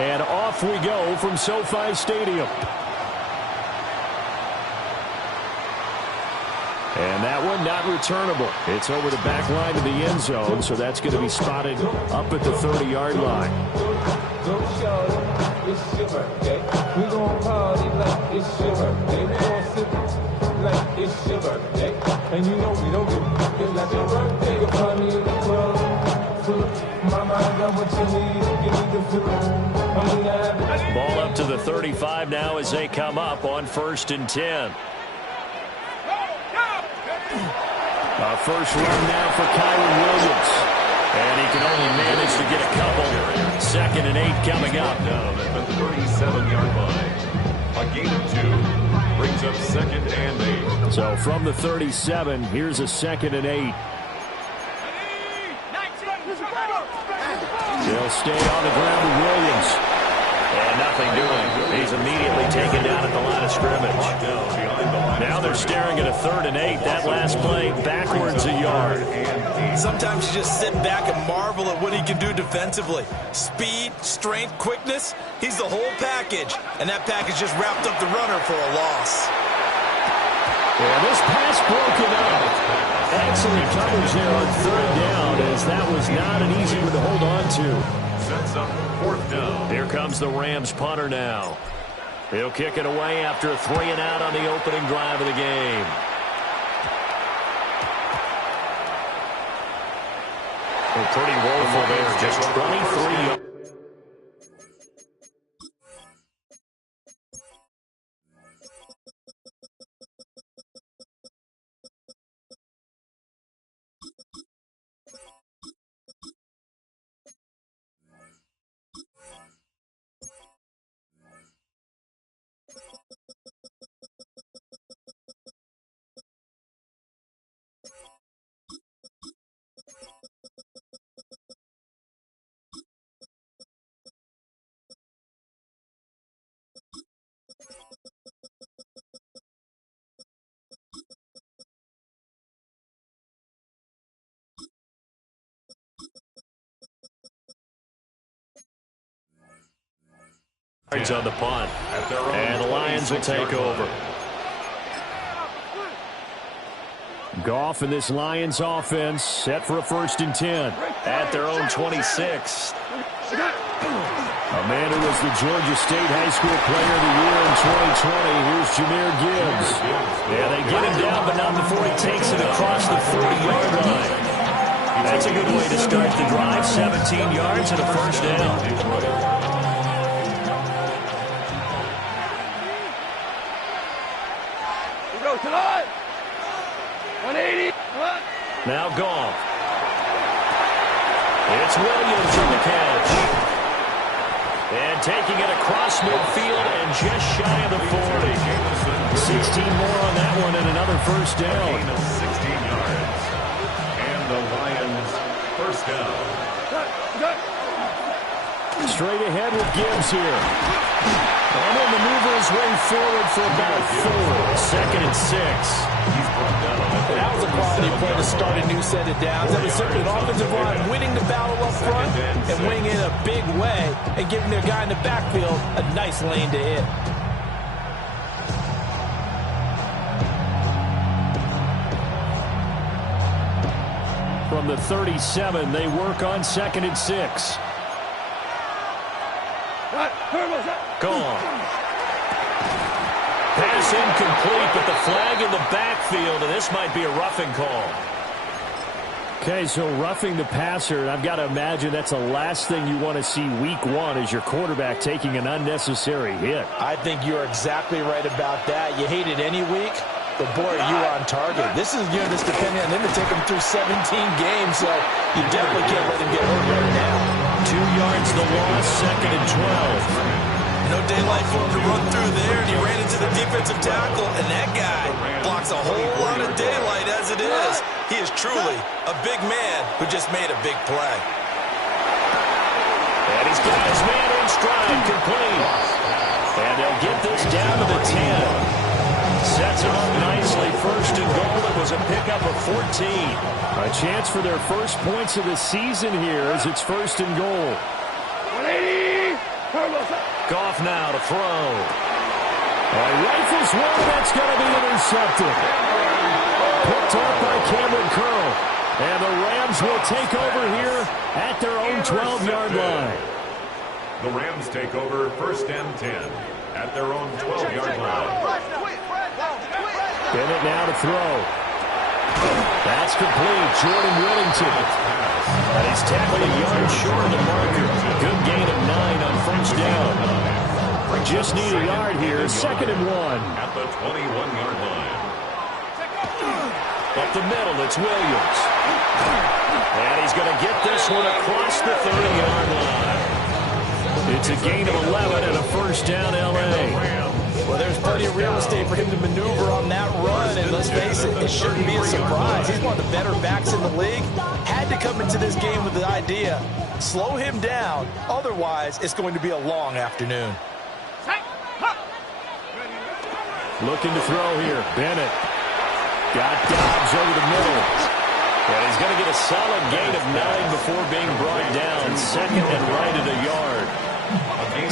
And off we go from SoFi Stadium. And that one not returnable. It's over the back line of the end zone, so that's going to be spotted up at the 30-yard line. It's your birthday. We gon' party like it's your birthday. We gon' sip like it's your birthday. And you know we don't give a fuck. It's like your birthday. You'll find me in the club. Mama, I got what you need. Give me the feeling. Ball up to the 35 now as they come up on 1st and 10. A first run now for Kyren Williams. And he can only manage to get a couple. 2nd and 8 coming up. Down at the 37-yard line. A gain of 2 brings up 2nd and 8. So from the 37, here's a 2nd and 8. They'll stay on the ground with Williams. And nothing doing. He's immediately taken down at the line of scrimmage. Now they're staring at a 3rd and 8. That last play backwards a yard. Sometimes you just sit back and marvel at what he can do defensively. Speed, strength, quickness. He's the whole package. And that package just wrapped up the runner for a loss. Yeah, this pass broken up. Excellent coverage there on 3rd down, as that was not an easy one to hold on to. Sets up 4th down. Here comes the Rams punter now. He'll kick it away after a 3-and-out on the opening drive of the game. Well, pretty woeful there, just 23 yards. On the punt, and the Lions will take over. Goff and this Lions offense set for a 1st and 10 at their own 26. A man who was the Georgia State High School Player of the Year in 2020. Here's Jahmyr Gibbs. Yeah, they get him down, but not before he takes it across the 40-yard line. That's a good way to start the drive. 17 yards and a 1st down. Tonight, 180. Now Goff. It's Williams on the catch. And taking it across midfield and just shy of the 40. 16 more on that one and another 1st down. Gain of 16 yards. And the Lions 1st down. Straight ahead with Gibbs here. And he'll maneuver his way forward for about 4. 2nd and 6. That was a quality play to start a new set of downs. That was simply an offensive line winning the battle up front and winning in a big way and giving their guy in the backfield a nice lane to hit. From the 37, they work on 2nd and 6. Gone. Pass incomplete, but the flag in the backfield, and this might be a roughing call. Okay, so roughing the passer, I've got to imagine that's the last thing you want to see week 1 is your quarterback taking an unnecessary hit. I think you're exactly right about that. You hate it any week, but boy, are you on target. This is just depending on him to take him through 17 games, so you definitely can't let him get hurt right now. 2 yards the loss, 2nd and 12. No daylight for him to run through there, and he ran into the defensive tackle, and that guy blocks a whole lot of daylight as it is. He is truly a big man who just made a big play. And he's got his man in stride, complete. And they'll get this down to the 10. Sets him up nicely, 1st and goal. It was a pickup of 14. A chance for their first points of the season here as it's 1st and goal. 180. Goff now to throw. Rifles one, that's going to be intercepted. Picked up by Cameron Curl. And the Rams will take over here at their own 12-yard line. The Rams take over 1st and 10 at their own 12-yard line. Bennett now to throw. That's complete. Jordan Whittington. And he's tackled a yard short of the marker. Good gain of 9 on 1st down. Just need a yard here. 2nd and 1. At the 21-yard line. Up the middle, it's Williams. And he's going to get this one across the 30-yard line. It's a gain of 11 and a 1st down, L.A. Well, there's plenty of real estate for him to maneuver on that run, and let's face it, it shouldn't be a surprise. He's one of the better backs in the league. Had to come into this game with the idea, slow him down, otherwise it's going to be a long afternoon. Looking to throw here, Bennett. Got Dobbs over the middle. And he's going to get a solid gain of 9 before being brought down. 2nd and right at a yard.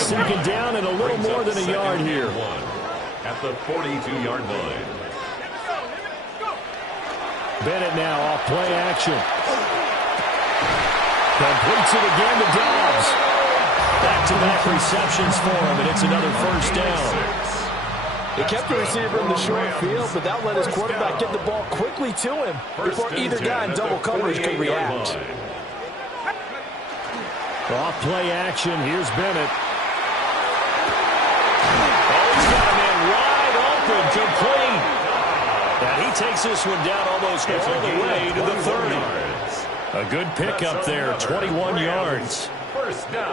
2nd down and a little more than a yard here. At the 42-yard line. Bennett now off play action. Completes it again to Dobbs. Back-to-back receptions for him, and it's another 1st down. They kept the receiver in the short field, but that let his quarterback get the ball quickly to him before either guy in double coverage could react. Off play action. Here's Bennett. Oh, he's got a man wide open, complete. And he takes this one down almost all the way to the 30. A good pickup there, 21 yards.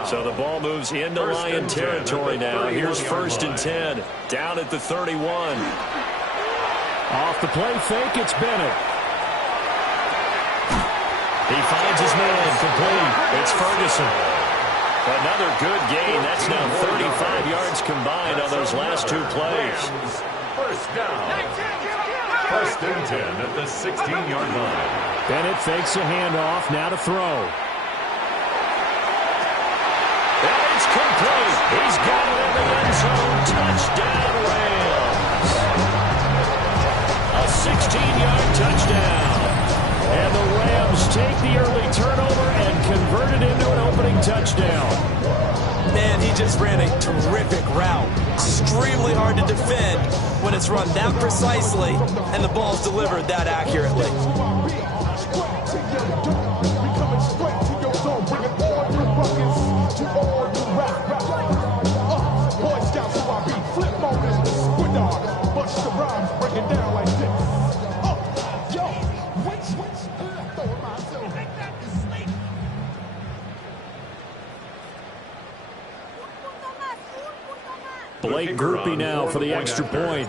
So the ball moves into Lion territory now. Here's 1st and 10. Down at the 31. Off the play fake, it's Bennett. He finds his man, complete. It's Ferguson. Another good gain. That's now 35 yards combined on those last 2 plays. 1st down. 1st and 10 at the 16-yard line. Bennett fakes a handoff, now to throw. It's complete. He's got it in the end zone. Touchdown, Rams. A 16-yard touchdown. And the Rams take the early turnover and convert it into an opening touchdown. Man, he just ran a terrific route. Extremely hard to defend when it's run that precisely and the ball's delivered that accurately. Blake Grupe now for the extra point.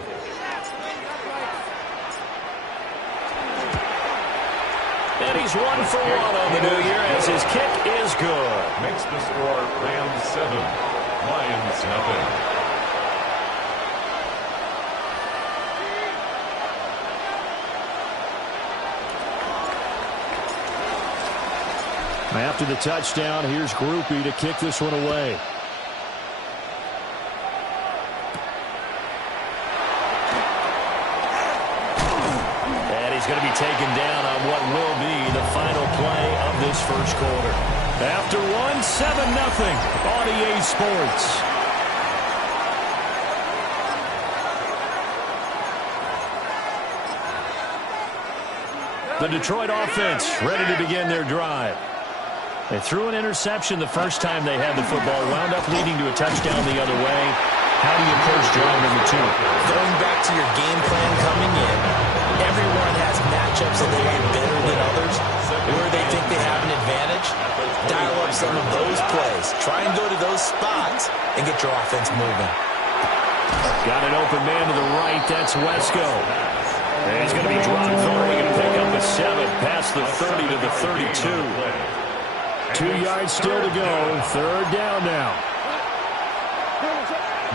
And he's 1 for 1 on the new year as his kick is good. Makes the score Rams 7, Lions nothing. After the touchdown, here's Grupe to kick this one away. And he's going to be taken down on what will be the final play of this 1st quarter. After 1, 7-0 on EA Sports. The Detroit offense ready to begin their drive. They threw an interception the first time they had the football, wound up leading to a touchdown the other way. How do you approach drive number 2? Going back to your game plan coming in, everyone has matchups that they like better than others, where they think they have an advantage. Dial up some of those plays. Try and go to those spots and get your offense moving. Got an open man to the right. That's Wesco. And he's going to be dropped throwing and pick up a 7 past the 30 to the 32. 2 yards still to go. 3rd down now.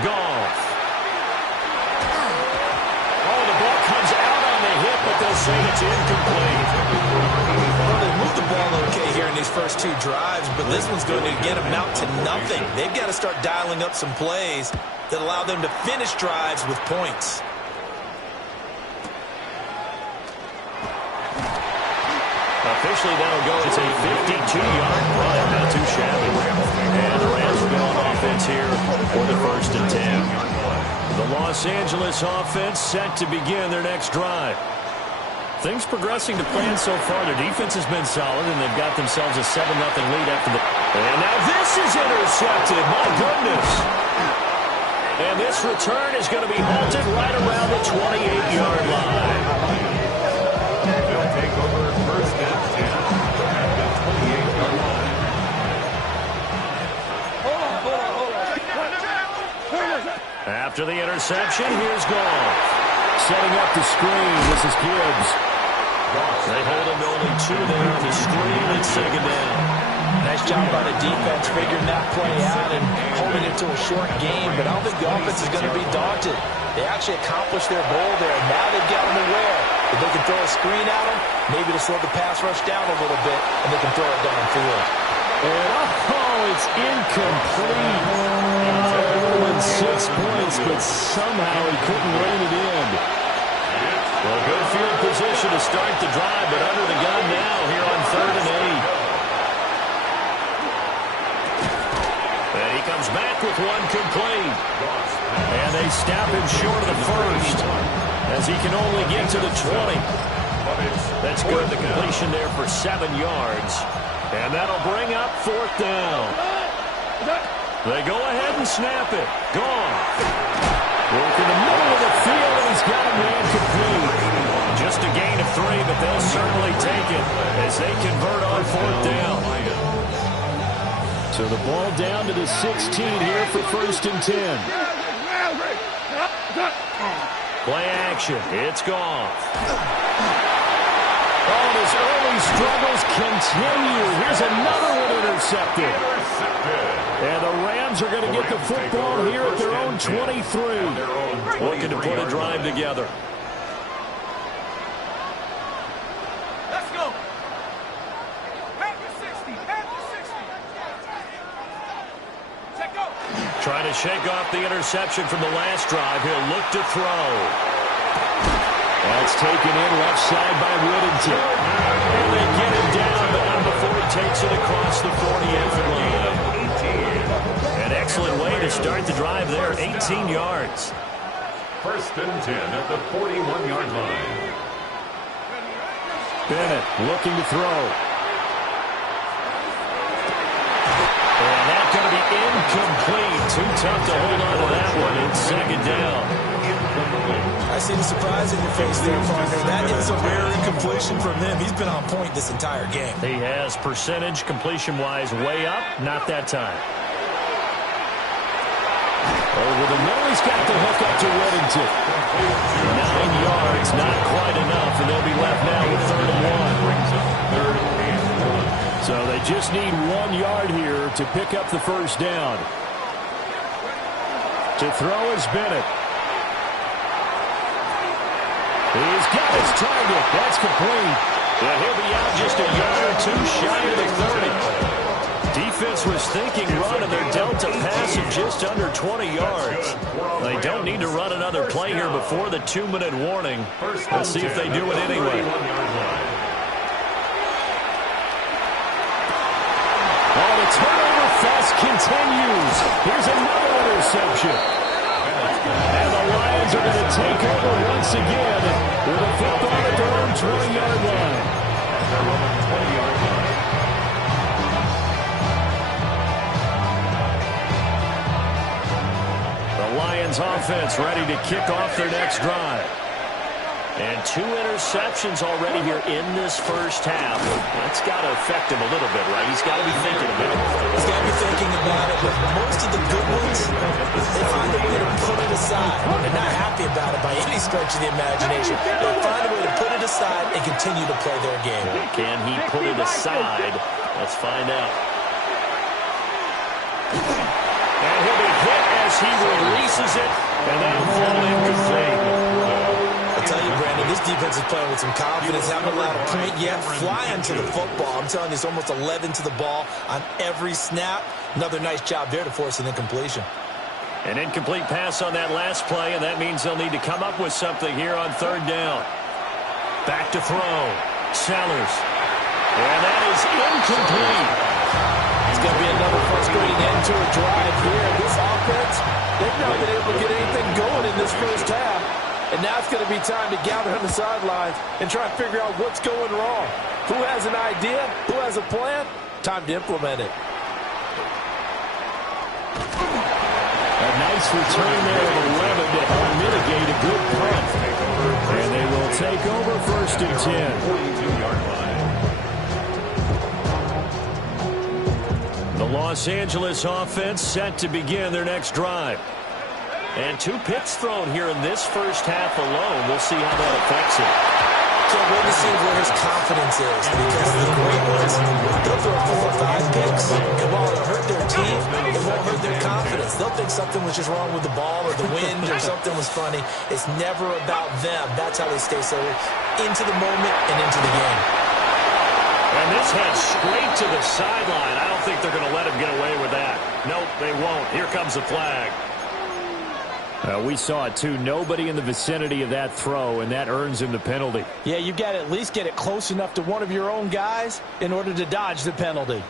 Goff. Oh, the ball comes out on the hit, but they'll say it's incomplete. Well, they moved the ball okay here in these first two drives, but this one's going to get them out to nothing. They've got to start dialing up some plays that allow them to finish drives with points. Officially, that'll go as a 52-yard run. Not too shabby. And the Rams will go on offense here for the 1st and 10. The Los Angeles offense set to begin their next drive. Things progressing to plan so far. Their defense has been solid, and they've got themselves a 7-0 lead after the... And now this is intercepted. My goodness. And this return is going to be halted right around the 28-yard line. They'll take over 1st and 10 at the 28-yard line. After the interception, here's Goff. Setting up the screen, this is Gibbs. They hold him to only 2 there on the screen at 2nd down. Nice job by the defense figuring that play out and holding it to a short game, but I don't think the offense is going to be daunted. They actually accomplished their goal there, and now they've got them aware. If they can throw a screen at them, maybe to slow the pass rush down a little bit, and they can throw it downfield. And it's incomplete. And 6 points, but somehow he couldn't rein it in. Well, good field position to start the drive, but under the gun now here on 3rd and 8. And he comes back with one complete. And they snap him short of the 1st, as he can only get to the 20. That's good. The completion there for 7 yards. And that'll bring up 4th down. They go ahead and snap it. Gone. Work in the middle of the field, and he's got a man complete. Just a gain of 3, but they'll certainly take it as they convert on 4th down. So the ball down to the 16 here for 1st and 10. Play action. It's Goff. Oh, his early struggles continue. Here's another one intercepted. And the Rams are going to get the football here at their own 23. Looking to put a drive together. Let's go. Back to 60. Back to 60. Check go. Trying to shake off the interception from the last drive. He'll look to throw. That's taken in left side by Whittington. And they get him down, but not before he takes it across the 40-yard line. An excellent way to start the drive there, 18 yards. 1st and 10 at the 41-yard line. Bennett looking to throw. And that's going to be incomplete. Too tough to hold on to that one in 2nd down. I see the surprise in your face there, partner. That is a rare incompletion from him. He's been on point this entire game. He has percentage completion-wise way up. Not that time. Over the middle, he's got the hook up to Whittington. 9 yards, not quite enough, and they'll be left now with 3rd and 1. So they just need 1 yard here to pick up the 1st down. To throw is Bennett. He's got his target. That's complete. And he'll be out just a yard or 2 shy of the 30. Defense was thinking run, and they're dealt a pass of just under 20 yards. They don't need to run another play here before the 2-minute warning. Let's see if they do it anyway. Oh, the turnover fest continues. Here's another interception. And the Lions are going to take over once again with a football at their own 20-yard line. The Lions offense ready to kick off their next drive. And 2 interceptions already here in this first half. That's got to affect him a little bit, right? He's got to be thinking about it. He's got to be thinking about it, but most of the good ones, they find a way to put it aside. They're not happy about it by any stretch of the imagination. They find a way to put it aside and continue to play their game. Can he put it aside? Let's find out. And he'll be hit as he releases it, and that'll fall incomplete. I'll tell you, Brandon, This defense is playing with some confidence. Haven't allowed a point yet. Flying to the football. I'm telling you, it's almost 11 to the ball on every snap. Another nice job there to force an incompletion. An incomplete pass on that last play, and that means they'll need to come up with something here on third down. Back to throw. Sellers. And that is incomplete. It's going to be another frustrating end to a drive here. This offense, they've not been able to get anything going in this first half. And now it's going to be time to gather on the sidelines and try and figure out what's going wrong. Who has an idea? Who has a plan? Time to implement it. A nice return there of 11 to help mitigate a good punt. And they will take over first and 10. 42-yard line. The Los Angeles offense set to begin their next drive. And 2 picks thrown here in this first half alone. We'll see how that affects it. Can't wait to see where his confidence is, because the great ones, they'll throw 4 or 5 picks, and while it'll hurt their team, it won't hurt their confidence. They'll think something was just wrong with the ball or the wind or something was funny. It's never about them. That's how they stay so into the moment and into the game. And this heads straight to the sideline. I don't think they're going to let him get away with that. Nope, they won't. Here comes the flag. We saw it, too. Nobody in the vicinity of that throw, and that earns him the penalty. Yeah, you've got to at least get it close enough to one of your own guys in order to dodge the penalty.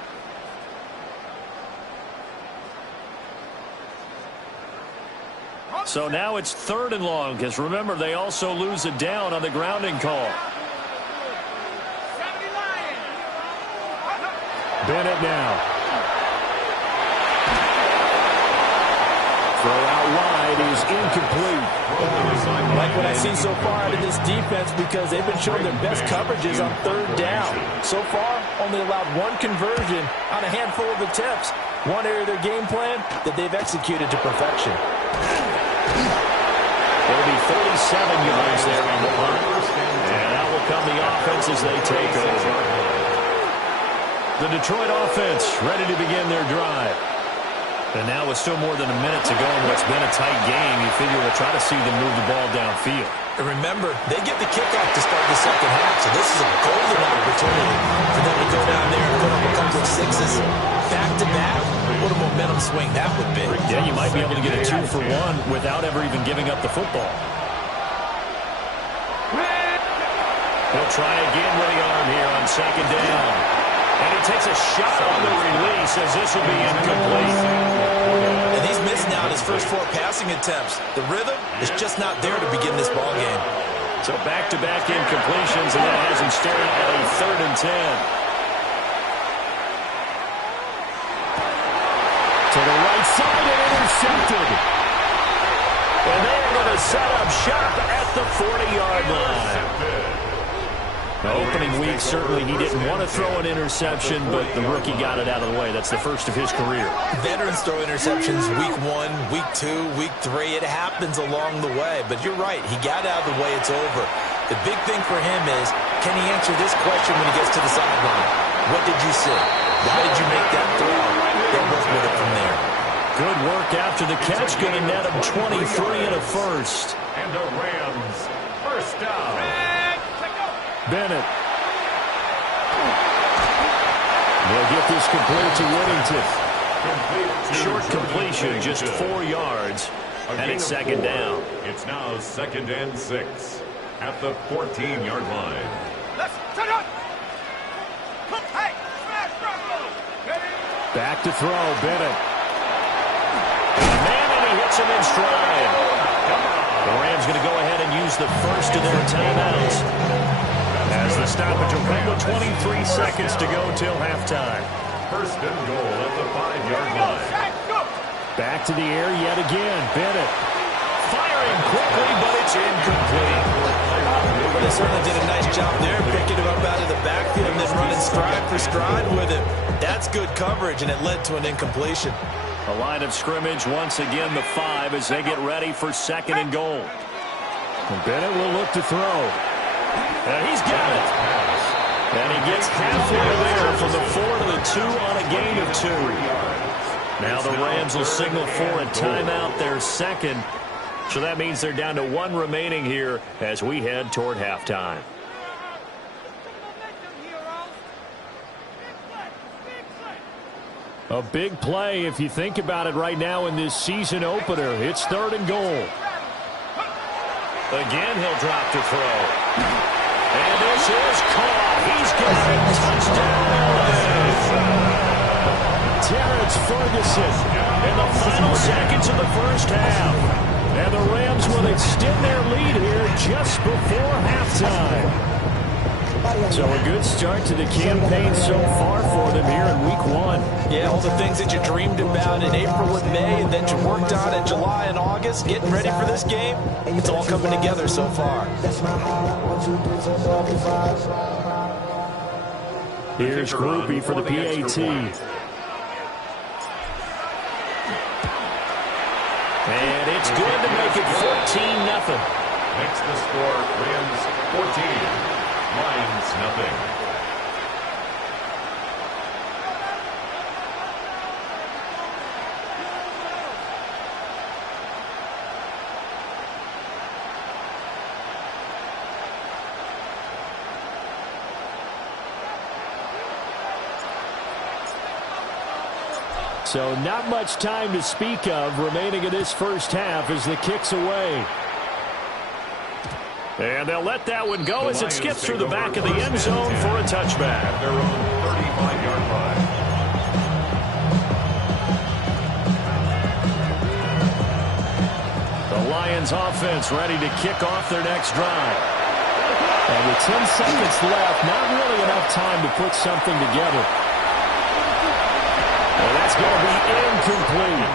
So now it's 3rd and long, because remember, they also lose a down on the grounding call. Bennett now. Throw out wide is incomplete. Like what I've seen so far out of this defense, because they've been showing their best coverages on 3rd down. So far, only allowed 1 conversion on a handful of attempts. One area of their game plan that they've executed to perfection. There'll be 37 yards there on the punt. And out will come the offense as they take over. The Detroit offense ready to begin their drive. And now with still more than a minute to go in what's been a tight game, you figure we'll try to see them move the ball downfield. And remember, they get the kickoff to start the second half, so this is a golden opportunity for them to go down there and put up a couple of 6s back-to-back. What a momentum swing that would be. Yeah, you might be able to get a 2-for-1 without ever even giving up the football. He'll try again with the arm here on 2nd down. And he takes a shot on the release as this will be incomplete. And he's missed now his first 4 passing attempts. The rhythm is just not there to begin this ball game. So back-to-back incompletions, and that has him staring at a 3rd and 10. To the right side and intercepted. And they're going to set up shop at the 40-yard line. Now, opening week, certainly he didn't want to throw an interception, but the rookie got it out of the way. That's the first of his career. Veterans throw interceptions week 1, week 2, week 3. It happens along the way. But you're right. He got out of the way. It's over. The big thing for him is, can he answer this question when he gets to the sideline? What did you see? Why did you make that throw? Then work with it from there. Good work after the catch. Going to net him 23 and a first. And the Rams, first down. Bennett. They'll get this complete to Whittington. Short completion, just 4 yards. And it's 2nd down. It's now 2nd and 6 at the 14-yard line. Let's turn up. Hey, smash, back to throw, Bennett. Man, and he hits him in stride. The Rams going to go ahead and use the first of their timeouts. As the stoppage will come with 23 seconds to go till halftime. First and goal at the 5-yard line. Back to the air yet again. Bennett firing quickly, but it's incomplete. But they certainly did a nice job there, picking him up out of the backfield and then running stride for stride with him. That's good coverage, and it led to an incompletion. A line of scrimmage once again, the 5, as they get ready for 2nd and goal. Bennett will look to throw. And he's got it. And he gets halfway there from the 4 to the 2 on a gain of 2. Now the Rams will signal for a timeout, their 2nd. So that means they're down to 1 remaining here as we head toward halftime. A big play if you think about it right now in this season opener. It's 3rd and goal. Again, he'll drop to throw. And this is caught. He's got it. Touchdown. Terrence Ferguson in the final seconds of the first half. And the Rams will extend their lead here just before halftime. So a good start to the campaign so far for them here in week 1. Yeah, all the things that you dreamed about in April and May and then you worked on in July and August, getting ready for this game, it's all coming together so far. Here's Grupe for the PAT. And it's good to make it 14-0. Makes the score Rams 14. Lions nothing. So not much time to speak of remaining in this first half as the kick's away. And they'll let that one go as it skips through the back of the end zone for a touchback. At their own 35-yard line. The Lions offense ready to kick off their next drive. And with 10 seconds left, not really enough time to put something together. And that's going to be incomplete.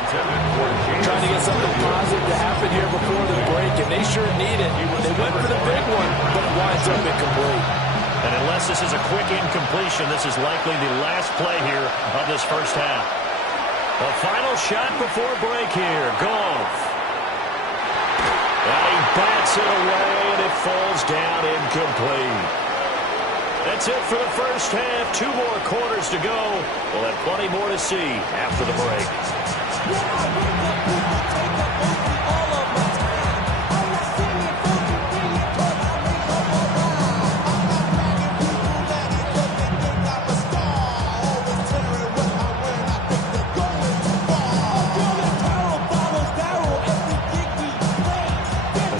Trying to get something positive to happen here before the break, and they sure need it. They went for the big one, but it winds up incomplete. And unless this is a quick incompletion, this is likely the last play here of this first half. The final shot before break here. Goff. And he bats it away, and it falls down incomplete. That's it for the first half. 2 more quarters to go. We'll have plenty more to see after the break.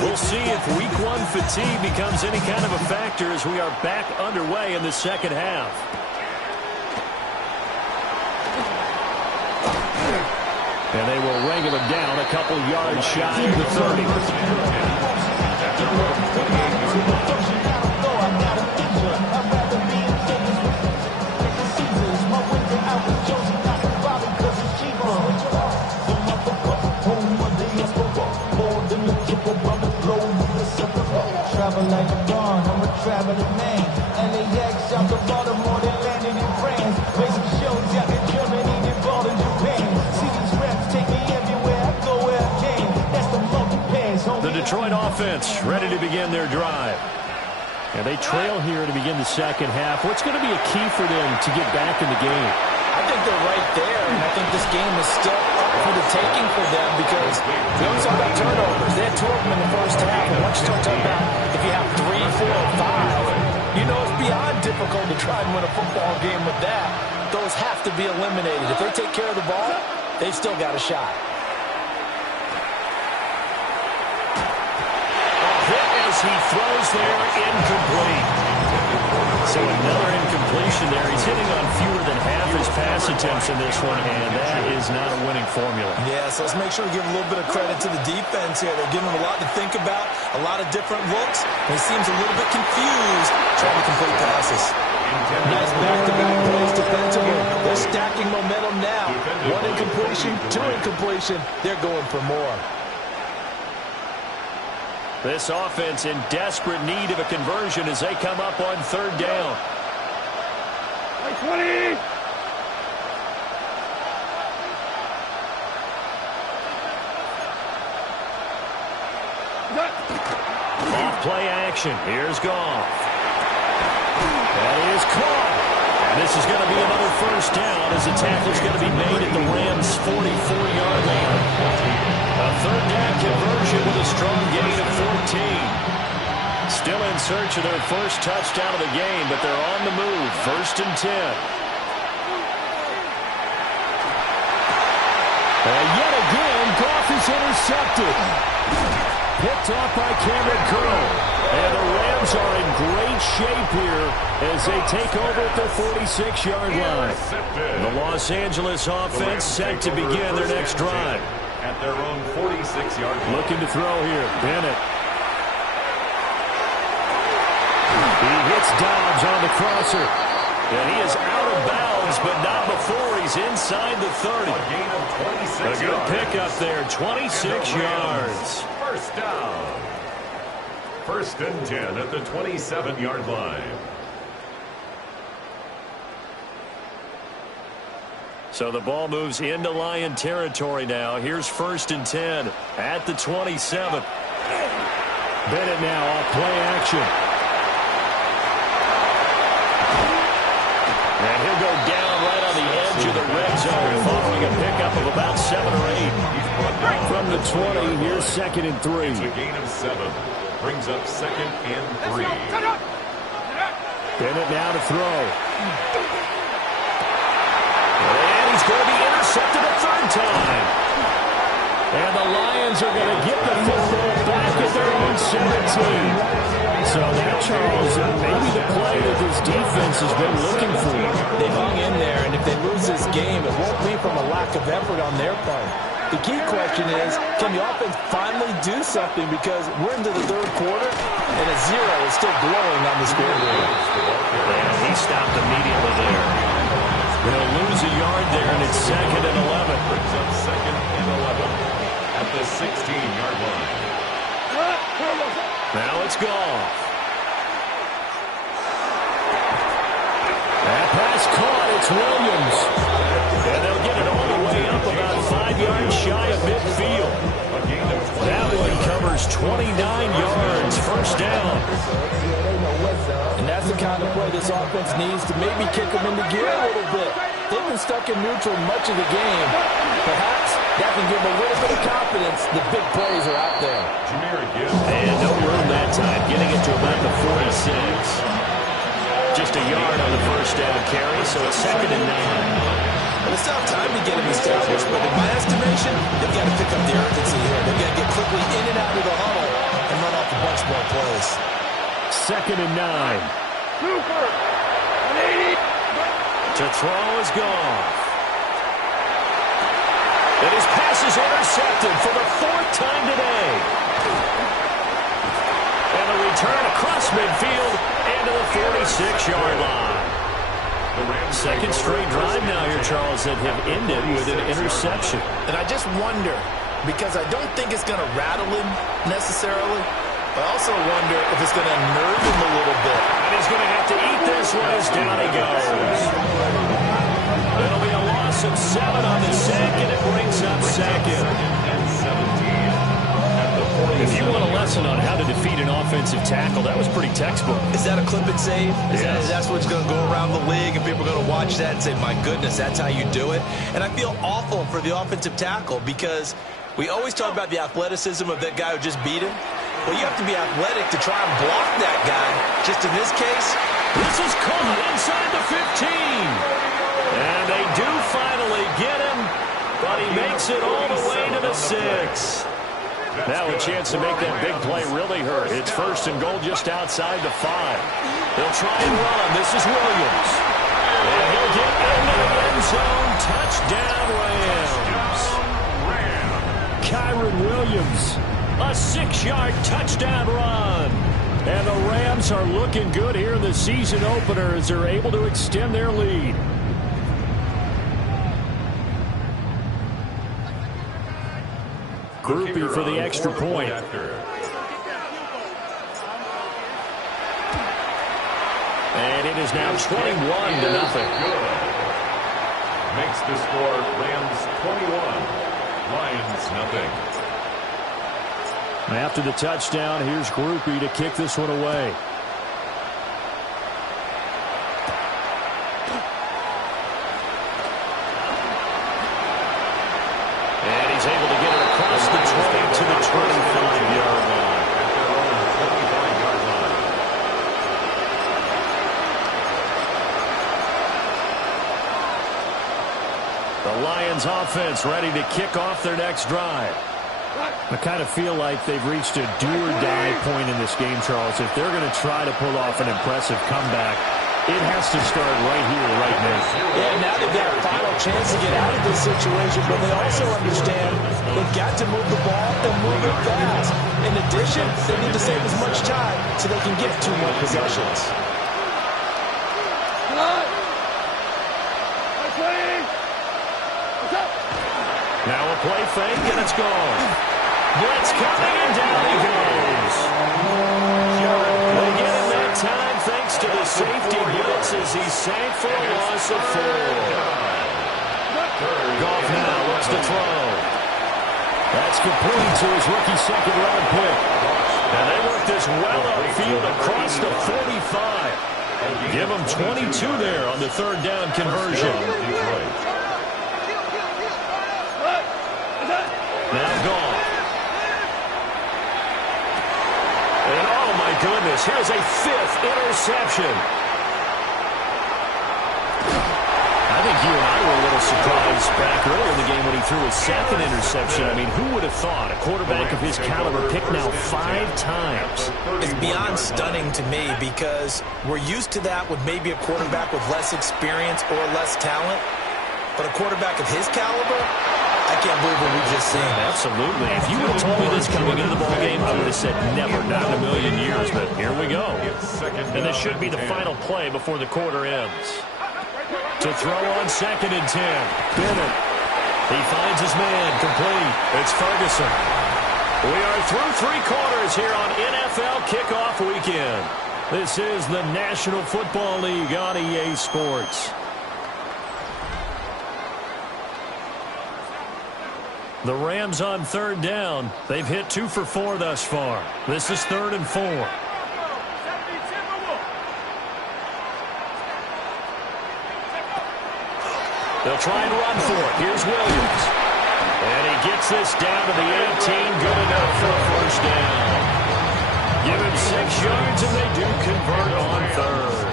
We'll see if week 1 fatigue becomes any kind of a factor as we are back underway in the second half. And they will wrangle him down a couple yards shy of the 30. Travel like a dawn, I'm a traveling man. LAX out to Baltimore, they landed in France. Racing shows out in Germany, they bought in Japan. See these reps take me everywhere, I go where I can. That's the monkey pants, homie. The Detroit offense ready to begin their drive. And they trail here to begin the second half. What's going to be a key for them to get back in the game? I think they're right there, and I think this game is still up for the taking for them because we always talk about turnovers. They had 2 of them in the first half, and once you start talking about if you have 3, 4, 5, you know it's beyond difficult to try and win a football game with that. Those have to be eliminated. If they take care of the ball, they've still got a shot. A hit as he throws there, incomplete. So another incompletion there. He's hitting on fewer than half his pass attempts in this one, and that is not a winning formula. Yeah, so let's make sure we give a little bit of credit to the defense here. They're giving him a lot to think about, a lot of different looks, and he seems a little bit confused trying to complete passes. Nice back-to-back plays defensively. They're stacking momentum now. 1 incompletion, 2 incompletion. They're going for more. This offense in desperate need of a conversion as they come up on 3rd down. 20! Off play action. Here's Goff. That is caught. And this is going to be another first down as the tackle is going to be made at the Rams' 44-yard line. A third down conversion with a strong gain of 14. Still in search of their first touchdown of the game, but they're on the move. 1st and 10. And yet again, Goff is intercepted. Picked off by Cameron Curl. And the Rams are in great shape here as they take over at their 46-yard line. The Los Angeles offense set to begin their next drive. At their own 46-yard line. Looking to throw here. Bennett. He hits Dobbs on the crosser. And he is out of bounds, but not before he's inside the 30. A gain of 26 A good yards. pickup there, 26 yards. First down. 1st and 10 at the 27-yard line. So the ball moves into Lion territory now. Here's 1st and 10 at the 27. Bennett now off play action. And he'll go down right on the edge of the red zone following a pickup of about 7 or 8. From the 20, here's 2nd and 3. It's a gain of 7. Brings up 2nd and 3. Bennett now to throw. And he's going to be intercepted a 3rd time. And the Lions are going to get the football back at their own 17. So that, Charles, maybe the play that this defense has been looking for. They've hung in there, and if they lose this game, it won't be from a lack of effort on their part. The key question is, can the offense finally do something? Because we're into the 3rd quarter, and a 0 is still blowing on the scoreboard. And he stopped immediately there. They'll lose a yard there, and it's 2nd and 11. Brings up 2nd and 11 at the 16-yard line. Now it's Goff. That pass caught. It's Williams. And they'll get it all the way up about 5 yards shy of midfield. That one covers 29 yards. 1st down. And that's the kind of play this offense needs to maybe kick them into gear a little bit. They've been stuck in neutral much of the game. Perhaps that can give them a little bit of confidence. The big plays are out there. And no room that time, getting it to about the 46. Just a yard on the 1st down carry, so it's 2nd and 9. Well, it's not time to get him established, but in my estimation, they've got to pick up the urgency here. They've got to get quickly in and out of the huddle and run off a bunch more plays. 2nd and 9. To throw is Goff. And his pass is intercepted for the 4th time today. And a return across midfield and to the 46-yard line. 2nd straight drive now here, Charles, that have ended with an interception. And I just wonder, because I don't think it's going to rattle him necessarily, but I also wonder if it's going to nerve him a little bit. And he's going to have to eat this one as down he goes. It'll be a loss of 7 on the sack, and it brings up 2nd. If you want a lesson on how to defeat an offensive tackle, that was pretty textbook. Is that a clip and save? That's what's going to go around the league, and people are going to watch that and say, my goodness, that's how you do it? And I feel awful for the offensive tackle because we always talk about the athleticism of that guy who just beat him. Well, you have to be athletic to try and block that guy. Just in this case, this is caught inside the 15. And they do finally get him, but he makes it all the way to the 6. Now a chance to make that big play really hurt. It's 1st and goal just outside the 5. They'll try and run. This is Williams. And he'll get into the end zone. Touchdown, Rams. Kyron Williams. A 6-yard touchdown run. And the Rams are looking good here in the season opener as they're able to extend their lead. Groupie for the extra point. And it is now 21-0. Makes the score Rams 21, Lions nothing. After the touchdown, here's Groupie to kick this one away. And he's able to get it across the The Lions offense ready to kick off their next drive. I kind of feel like they've reached a do-or-die point in this game, Charles. If they're going to try to pull off an impressive comeback, it has to start right here, right now. Yeah, now they've got a final chance to get out of this situation, but they also understand they've got to move the ball and move it fast. In addition, they need to save as much time so they can get 2 more possessions. Now a play fake, and it's gone. Blitz coming, and down he goes. They get him that time thanks to the safety blitz as he sank for a loss of 4. Goff now looks to throw. That's complete to his rookie second-round pick. And they work this well upfield across the 45. Give him 22 there on the third down conversion. Now gone. And oh my goodness, here's a 5th interception. I think you and I were a little surprised back earlier in the game when he threw his 2nd interception. I mean, who would have thought a quarterback of his caliber picked now 5 times? It's beyond stunning to me because we're used to that with maybe a quarterback with less experience or less talent. But a quarterback of his caliber, I can't believe what we've just seen. Absolutely. If you would have told me this coming into the ballgame, I would have said never, not in a million years. But here we go. And this should be the final play before the quarter ends. To throw on 2nd and 10. Bennett. He finds his man. Complete. It's Ferguson. We are through 3 quarters here on NFL Kickoff Weekend. This is the National Football League on EA Sports. The Rams on 3rd down. They've hit 2 for 4 thus far. This is 3rd and 4. They'll try and run for it. Here's Williams. And he gets this down to the 18. Good enough for a 1st down. Give him 6 yards, and they do convert on 3rd.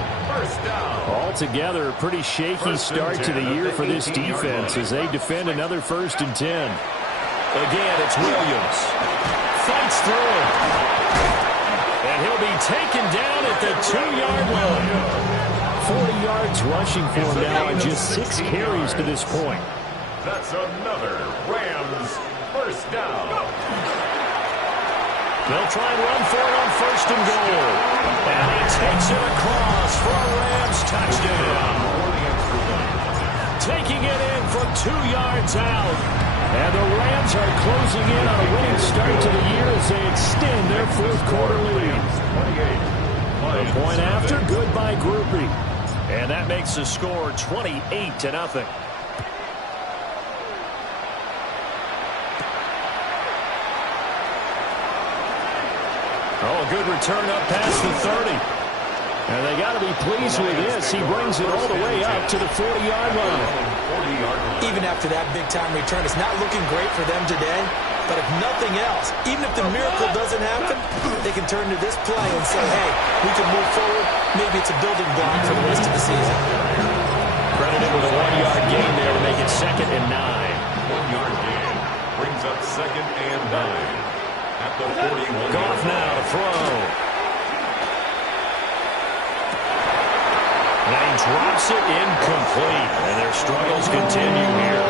Altogether, a pretty shaky start to the year for this defense as they defend another 1st and 10. Again, it's Williams. Fights through it. And he'll be taken down at the 2-yard line. 40 yards rushing for him now and just 6 carries to this point. That's another Rams 1st down. They'll try and run for it on 1st and goal. And he takes it across for a Rams touchdown. Taking it in from 2 yards out. And the Rams are closing in on a winning start to the year as they extend their 4th quarter lead. The point after, good by Groupie. And that makes the score 28-0. Oh, good return up past the 30. And they got to be pleased with this. He brings it all the way up to the 40-yard line. Even after that big-time return, it's not looking great for them today. But if nothing else, even if the miracle doesn't happen, they can turn to this play and say, hey, we can move forward. Maybe it's a building block for the rest of the season. Credited with a 1-yard gain there to make it 2nd and 9. 1-yard gain brings up 2nd and 9. At the 41. Goff now to throw. And he drops it incomplete. And their struggles continue here.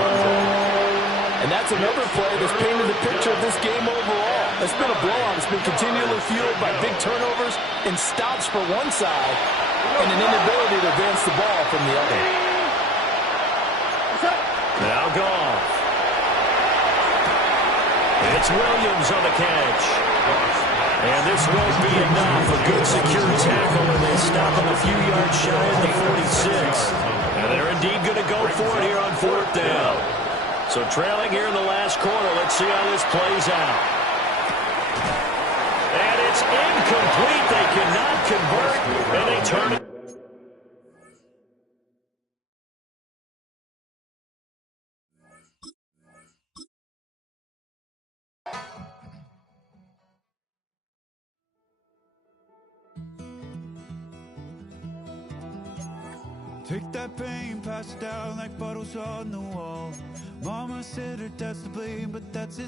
And that's another play that's painted the picture of this game overall. It's been a blowout. It's been continually fueled by big turnovers and stops for one side and an inability to advance the ball from the other. Now Goff. It's Williams on the catch. And this won't be enough. A good secure tackle, and they stop him a few yards shy of the 46. And they're indeed going to go for it here on 4th down. So trailing here in the last quarter. Let's see how this plays out. And it's incomplete. They cannot convert, and they turn it. Take that pain, pass it down like bottles on the wall. Mama said her dad's to blame, but that's his